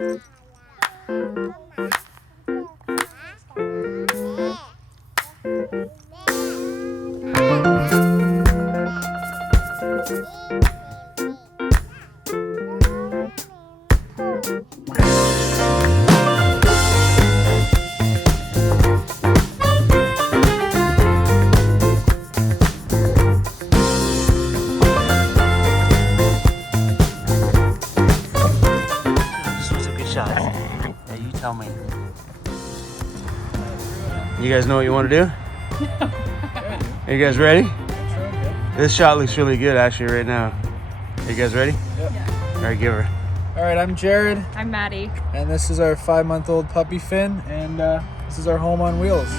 Tell me. You guys know what you want to do? Are you guys ready? This shot looks really good actually right now. Are you guys ready? Yep. Yeah. All right, give her. All right, I'm Jared. I'm Maddie. And this is our 5-month-old puppy Finn, and this is our home on wheels.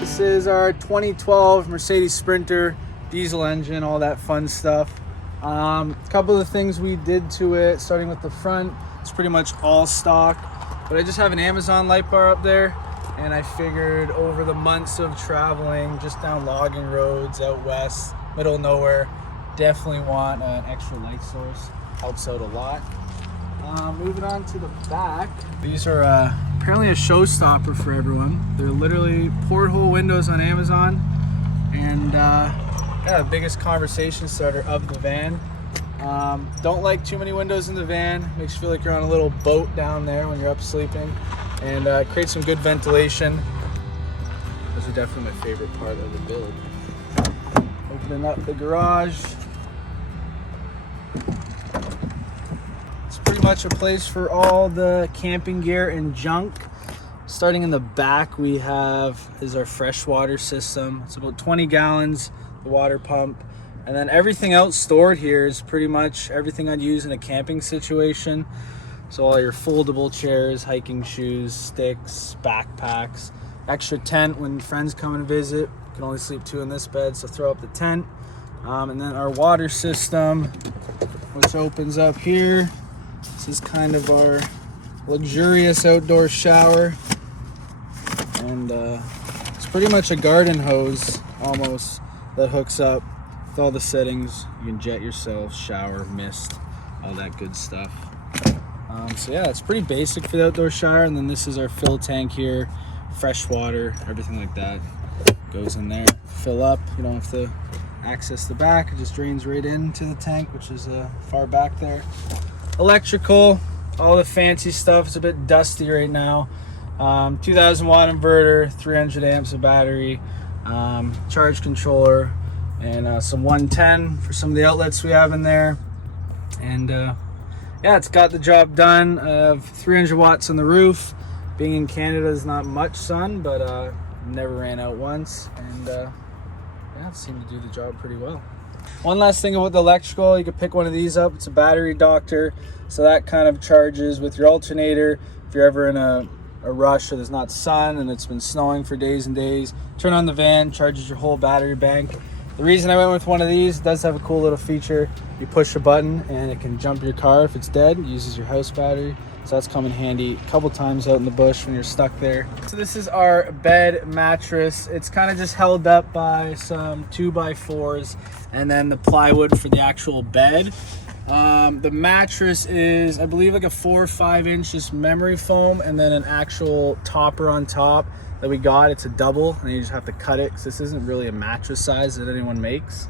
This is our 2012 Mercedes Sprinter, diesel engine, all that fun stuff. A couple of the things we did to it, starting with the front, it's pretty much all stock. But I just have an Amazon light bar up there, and I figured over the months of traveling just down logging roads out west, middle of nowhere, definitely want an extra light source. Helps out a lot. Moving on to the back, these are apparently a showstopper for everyone. They're literally porthole windows on Amazon, and kind of the biggest conversation starter of the van. Don't like too many windows in the van. Makes you feel like you're on a little boat down there when you're up sleeping, and creates some good ventilation. Those are definitely my favorite part of the build. Opening up the garage. Pretty much a place for all the camping gear and junk. Starting in the back, we have is our freshwater system. It's about 20 gallons, the water pump, and then everything else stored here is pretty much everything I'd use in a camping situation. So all your foldable chairs, hiking shoes, sticks, backpacks, extra tent when friends come and visit. You can only sleep 2 in this bed, so throw up the tent. And then our water system, which opens up here. This is kind of our luxurious outdoor shower, and it's pretty much a garden hose almost that hooks up with all the settings. You can jet yourself, shower, mist, all that good stuff. So yeah, it's pretty basic for the outdoor shower. And then this is our fill tank here, fresh water, everything like that goes in there. Fill up, you don't have to access the back, it just drains right into the tank, which is far back there. Electrical, all the fancy stuff. It's a bit dusty right now. 2000 watt inverter, 300 amps of battery, charge controller, and some 110 for some of the outlets we have in there. And yeah, it's got the job done. I have 300 watts on the roof. Being in Canada is not much sun, but never ran out once, and yeah, it seemed to do the job pretty well. One last thing about the electrical, you could pick one of these up. It's a battery doctor, so that kind of charges with your alternator. If you're ever in a rush or there's not sun and it's been snowing for days and days, turn on the van, charges your whole battery bank. The reason I went with one of these, it does have a cool little feature. You push a button and it can jump your car if it's dead. It uses your house battery. So that's come in handy a couple times out in the bush when you're stuck there. So this is our bed mattress. It's kind of just held up by some 2x4s and then the plywood for the actual bed. The mattress is, I believe, like a 4 or 5 inch just memory foam, and then an actual topper on top that we got. It's a double, and you just have to cut it because this isn't really a mattress size that anyone makes.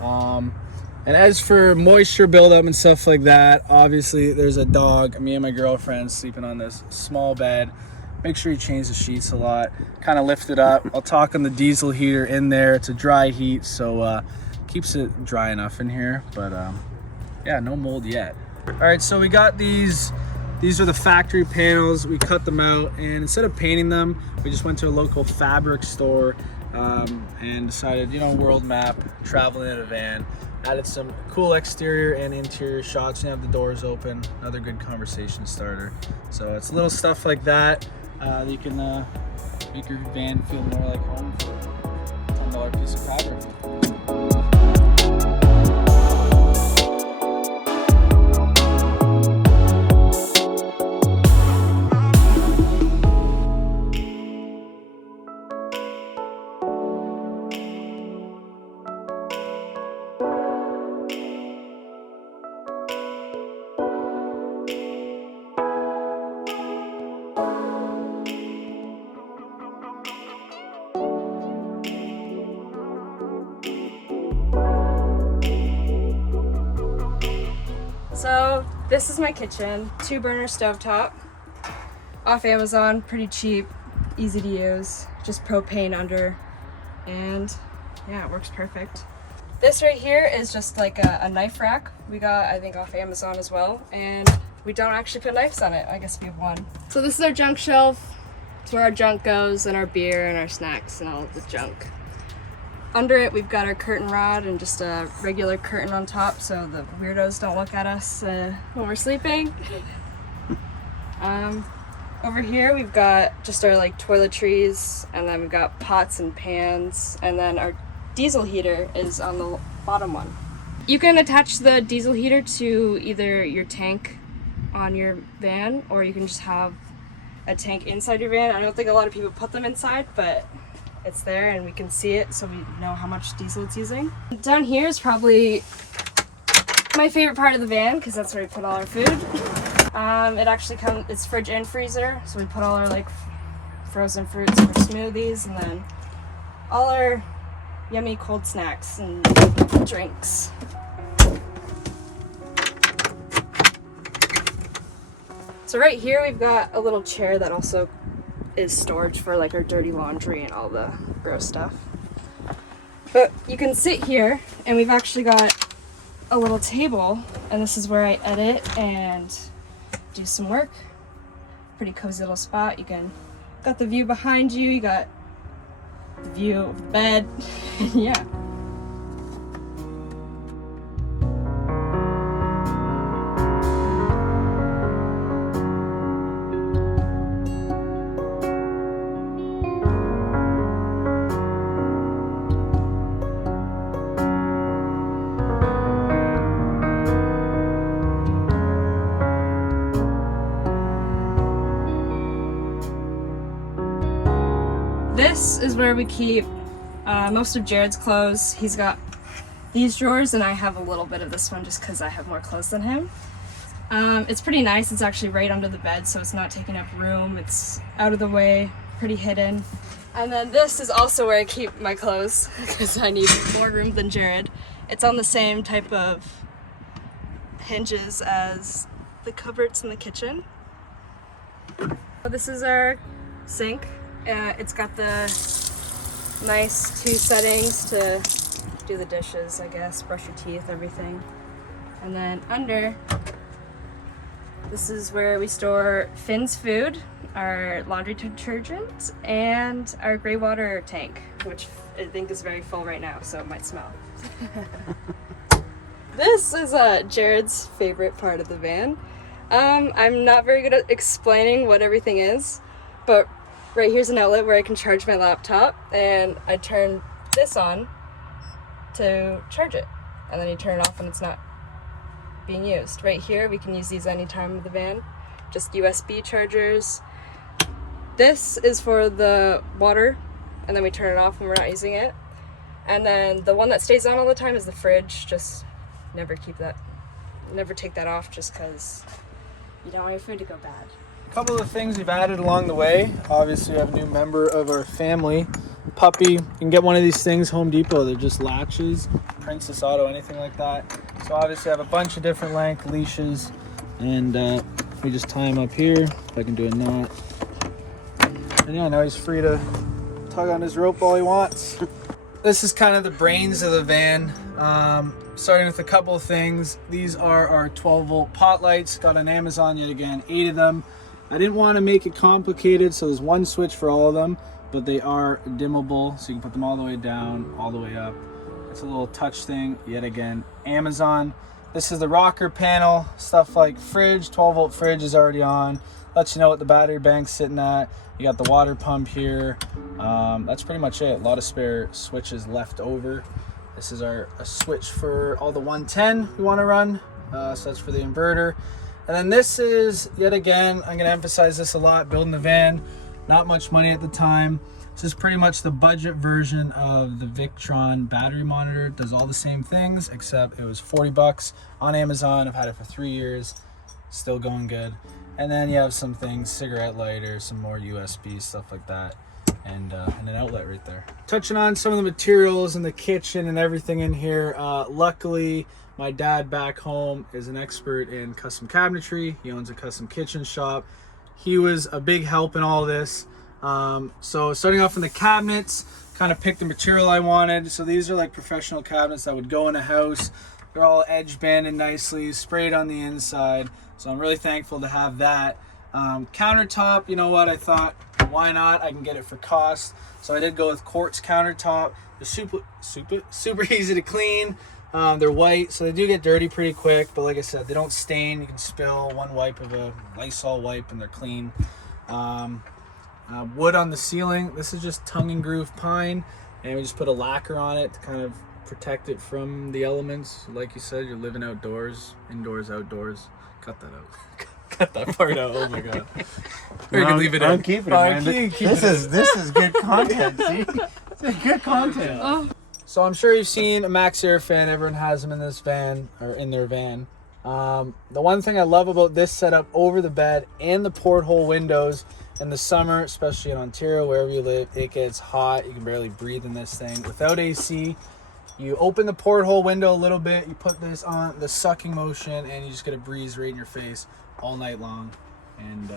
And as for moisture buildup and stuff like that, obviously there's a dog. Me and my girlfriend sleeping on this small bed. Make sure you change the sheets a lot. Kind of lift it up. I'll talk on the diesel heater in there. It's a dry heat, so keeps it dry enough in here. But yeah, no mold yet. All right, so we got these. These are the factory panels. We cut them out, and instead of painting them, we just went to a local fabric store. and decided, you know, world map, traveling in a van. Added some cool exterior and interior shots. You have the doors open, another good conversation starter. So it's little stuff like that that you can make your van feel more like home for a $10 piece of fabric. So this is my kitchen, 2-burner stovetop, off Amazon, pretty cheap, easy to use, just propane under, and yeah, it works perfect. This right here is just like a knife rack we got, I think, off Amazon as well, and we don't actually put knives on it. I guess we have one. So this is our junk shelf. It's where our junk goes, and our beer and our snacks and all of the junk. Under it, we've got our curtain rod and just a regular curtain on top so the weirdos don't look at us when we're sleeping. Over here, we've got just our like toiletries, and then we've got pots and pans, and then our diesel heater is on the bottom one. You can attach the diesel heater to either your tank on your van, or you can just have a tank inside your van. I don't think a lot of people put them inside, but it's there and we can see it, so we know how much diesel it's using. Down here is probably my favorite part of the van because that's where we put all our food. It actually it's fridge and freezer, so we put all our like frozen fruits for smoothies, and then all our yummy cold snacks and drinks. So right here we've got a little chair that also is storage for like our dirty laundry and all the gross stuff. But you can sit here, and we've actually got a little table, and this is where I edit and do some work. Pretty cozy little spot. You got the view behind you, you got the view of the bed. Yeah. This is where we keep most of Jared's clothes. He's got these drawers, and I have a little bit of this one just because I have more clothes than him. It's pretty nice. It's actually right under the bed, so it's not taking up room. It's out of the way, pretty hidden. And then this is also where I keep my clothes because I need more room than Jared. It's on the same type of hinges as the cupboards in the kitchen. This is our sink. It's got the nice 2 settings to do the dishes, I guess, brush your teeth, everything. And then under, this is where we store Finn's food, our laundry detergent, and our gray water tank, which I think is very full right now, so it might smell. This is Jared's favorite part of the van. I'm not very good at explaining what everything is, but right here's an outlet where I can charge my laptop, and I turn this on to charge it, and then you turn it off when it's not being used. Right here, we can use these any time of the van, just USB chargers. This is for the water, and then we turn it off when we're not using it. And then the one that stays on all the time is the fridge. Just never take that off, just because you don't want your food to go bad. A couple of things we've added along the way. Obviously, we have a new member of our family, puppy. You can get one of these things, Home Depot. They're just latches, Princess Auto, anything like that. So obviously, I have a bunch of different length leashes, and we just tie him up here. If I can do a knot. And yeah, now he's free to tug on his rope all he wants. This is kind of the brains of the van. Starting with a couple of things. These are our 12-volt pot lights. Got on Amazon yet again, 8 of them. I didn't want to make it complicated, so there's one switch for all of them. but they are dimmable, so you can put them all the way down, all the way up. It's a little touch thing, yet again, Amazon. This is the rocker panel, stuff like fridge, 12-volt fridge is already on. Lets you know what the battery bank's sitting at. You got the water pump here. That's pretty much it. A lot of spare switches left over. This is a switch for all the 110 we want to run. So that's for the inverter. And then this is, yet again, I'm going to emphasize this a lot, building the van. Not much money at the time. This is pretty much the budget version of the Victron battery monitor. It does all the same things, except it was 40 bucks on Amazon. I've had it for 3 years. Still going good. And then you have some things, cigarette lighter, some more USB, stuff like that. And an outlet right there. Touching on some of the materials in the kitchen and everything in here. Luckily, my dad back home is an expert in custom cabinetry. He owns a custom kitchen shop. He was a big help in all this. So starting off in the cabinets, kind of picked the material I wanted. So these are like professional cabinets that would go in a house. They're all edge banded nicely, sprayed on the inside. So I'm really thankful to have that. Countertop, you know what, I thought, why not? I can get it for cost. So I did go with quartz countertop. They're super easy to clean. They're white, so they do get dirty pretty quick, but like I said, they don't stain. You can spill one wipe of a Lysol wipe and they're clean. Wood on the ceiling. This is just tongue and groove pine, and we just put a lacquer on it to kind of protect it from the elements. Like you said, you're living outdoors, indoors, outdoors. Cut that out. Cut that part out. Oh my god. Or you can leave it in. I'm keeping it, man. This is good content. See, it's good content. Oh. So I'm sure you've seen a Max Air fan. Everyone has them in this van, or in their van. The one thing I love about this setup over the bed and the porthole windows in the summer, especially in Ontario, wherever you live, it gets hot. You can barely breathe in this thing. Without AC, you open the porthole window a little bit, you put this on the sucking motion, and you just get a breeze right in your face all night long. And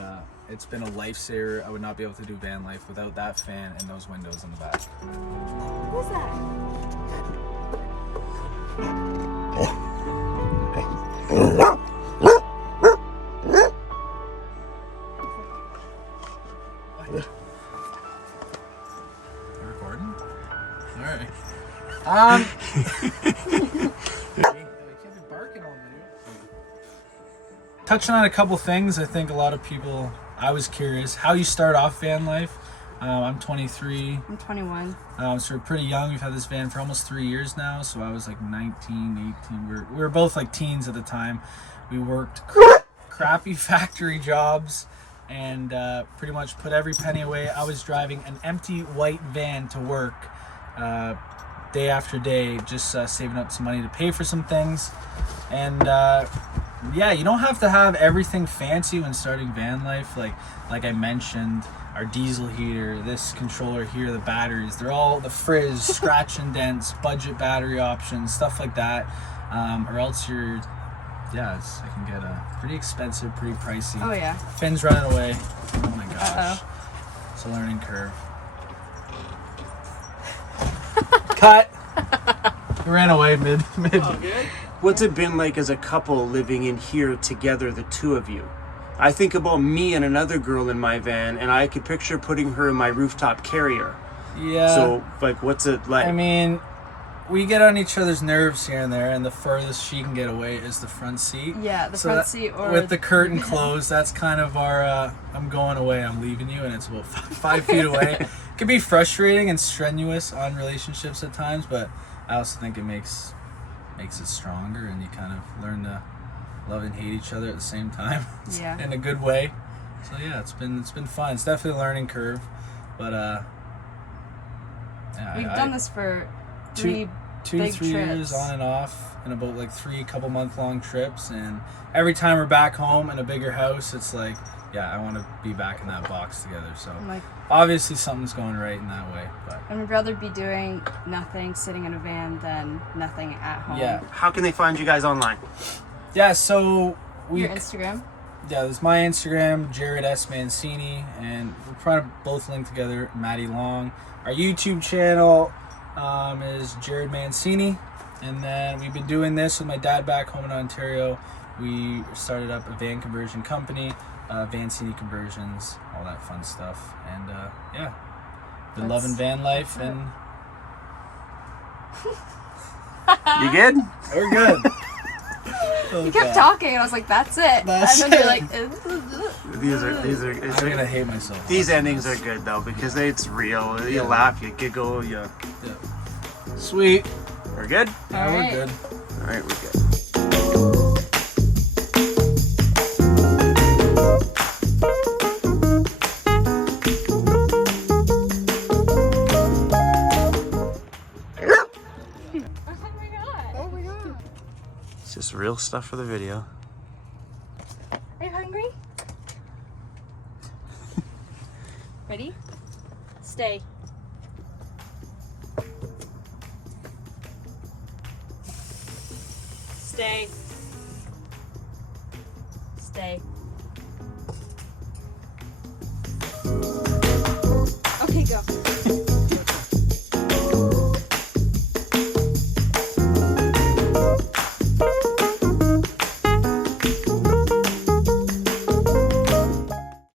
it's been a lifesaver. I would not be able to do van life without that fan and those windows in the back. What's that? Recording? All right. I can't be barking all video. Touching on a couple things, I think a lot of people, I was curious how you start off van life. I'm 23. I'm 21. So we're pretty young. We've had this van for almost 3 years now. So I was like 19, 18. We were both like teens at the time. We worked crappy factory jobs and pretty much put every penny away. I was driving an empty white van to work day after day, just saving up some money to pay for some things. And yeah, you don't have to have everything fancy when starting van life. Like I mentioned, our diesel heater, this controller here, the batteries, they're all the frizz, scratch and dents, budget battery options, stuff like that. Or else it can get pretty expensive, pretty pricey. Oh yeah. Fins running away. Oh my gosh. Uh-oh. It's a learning curve. Cut. He ran away mid. Oh, good. What's it been like as a couple living in here together, the two of you? I think about me and another girl in my van, and I could picture putting her in my rooftop carrier. Yeah. So, like, what's it like? I mean, we get on each other's nerves here and there, and the furthest she can get away is the front seat. Yeah, the front seat or... With the curtain closed, that's kind of our, I'm going away, I'm leaving you, and it's about 5 feet away. It can be frustrating and strenuous on relationships at times, but I also think it makes it stronger, and you kind of learn to love and hate each other at the same time. Yeah. In a good way. So yeah, it's been fun. It's definitely a learning curve, but yeah, We've done this for three big 3 trips. years on and off, and about like 3 couple-month-long trips, and every time we're back home in a bigger house, it's like, yeah, I want to be back in that box together. So Like, obviously something's going right in that way, but I would rather be doing nothing sitting in a van than nothing at home. yeah. How can they find you guys online? Yeah, so Your Instagram? yeah, there's my Instagram, Jared S. Mancini, and we're trying to both link together, Maddie Long. Our YouTube channel is Jared Mancini, and then we've been doing this with my dad back home in Ontario. We started up a van conversion company, Vancini Conversions, all that fun stuff, and yeah, The love and van life, and You good? we're good. You kept talking, and I was like, "That's it." That's and then you're it. like, These are. I'm gonna hate myself. These endings are good though because it's real. You Yeah. laugh, you giggle, you. Yeah. Sweet. We're good. Yeah, All we're right. good. All right, we're good. Oh my god! It's just real stuff for the video. Are you hungry? Ready? Stay. Stay. Stay.